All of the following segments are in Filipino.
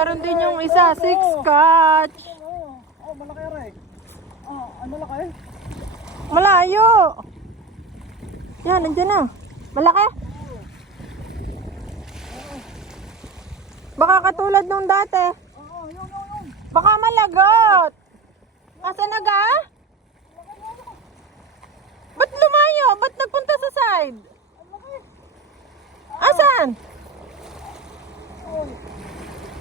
Meron din yung isa, 6 catch. Oh, malaki rin. Oh, ano laki? Malayo. Yan, nandiyan na. Malaki? Baka katulad nung dati. Oo, yun. Baka malagot. Asa na ga? Ba't lumayo? Ba't nagpunta sa side? Asan?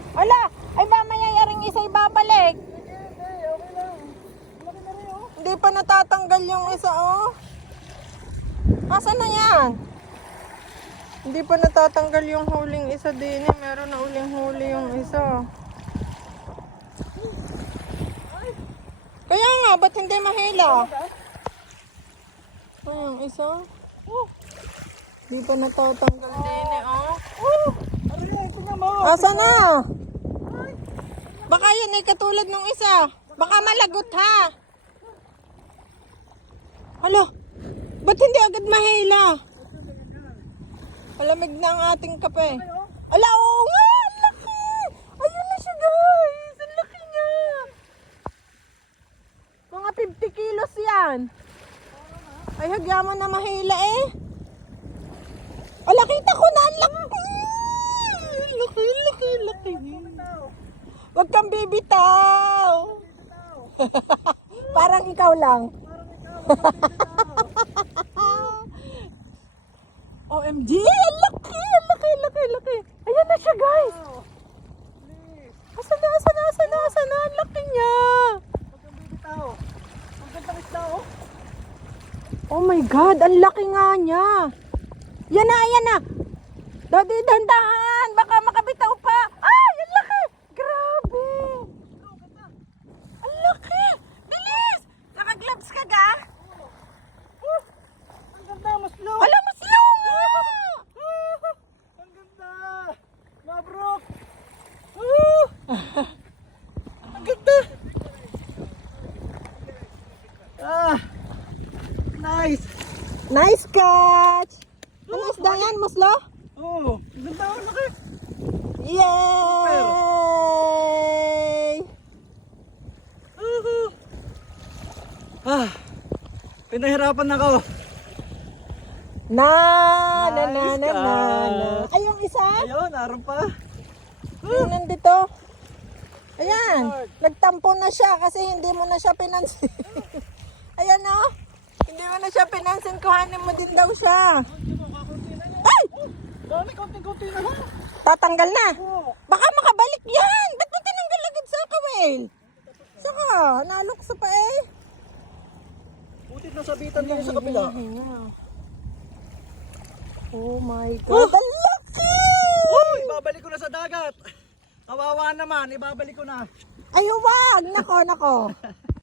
Wala. Ay ba mayayaring isa ibabalik? Okay lang. Malaki na rin, oh. Hindi pa natatanggal yung isa, oh. Asan na yan? Hindi pa natatanggal yung huling isa din. Meron na uling huli yung isa. Kaya nga, ba't hindi mahila? Ay, yung isa. Hindi pa natatanggal din, oh. Aray, tingnan mo. Asan na? Baka yan ay katulad nung isa. Baka malagot, ha? Hala, ba't hindi agad mahila? Malamig na ang ating kape. Ala, oo nga, ang laki! Ayun na siya, guys! Ang laki niya! Mga 50 kilos yan. Ay, hagya mo na mahila eh. Ala, kita ko na, ang laki! Laki. Huwag kang bibitaw. Parang ikaw lang. OMG! Ang laki! Ayan na siya, guys! Asa na? Ang laki niya! Oh my God! Ang laki nga niya! Yan na! Dodi, dandahan! Baka makabitaw pa! Ay! Ang laki! Grabe! Ang laki! Bilis! Naka-gloves ka ga? Ang ganda, mas low. Alam mo slow nga! Ang ganda. Mabrok. Ang ganda. Nice. Nice catch! Ano isda yan, Muslo? Oh, ang ganda, ang laki. Yay! Pinahirapan ako. Na. Nice catch. Ay, yung isa? Ayun, naroon pa. Yung nandito. Ayan. Nagtampo na siya kasi hindi mo na siya pinansin. Ayan, no? Hindi mo na siya pinansin. Kuhanin mo din daw siya. Ay! Dami, konting-konti na lang. Tatanggal na. Oo. Baka makabalik yan. Ba't mo tinanggal agad sa kawil? Saka, nalukso pa eh. Butit na sabitan din sa kabila. Oh my God. Ang laki! Ibabalik ko na sa dagat. Kawawa naman, ibabalik ko na. Ay, wag! Nako.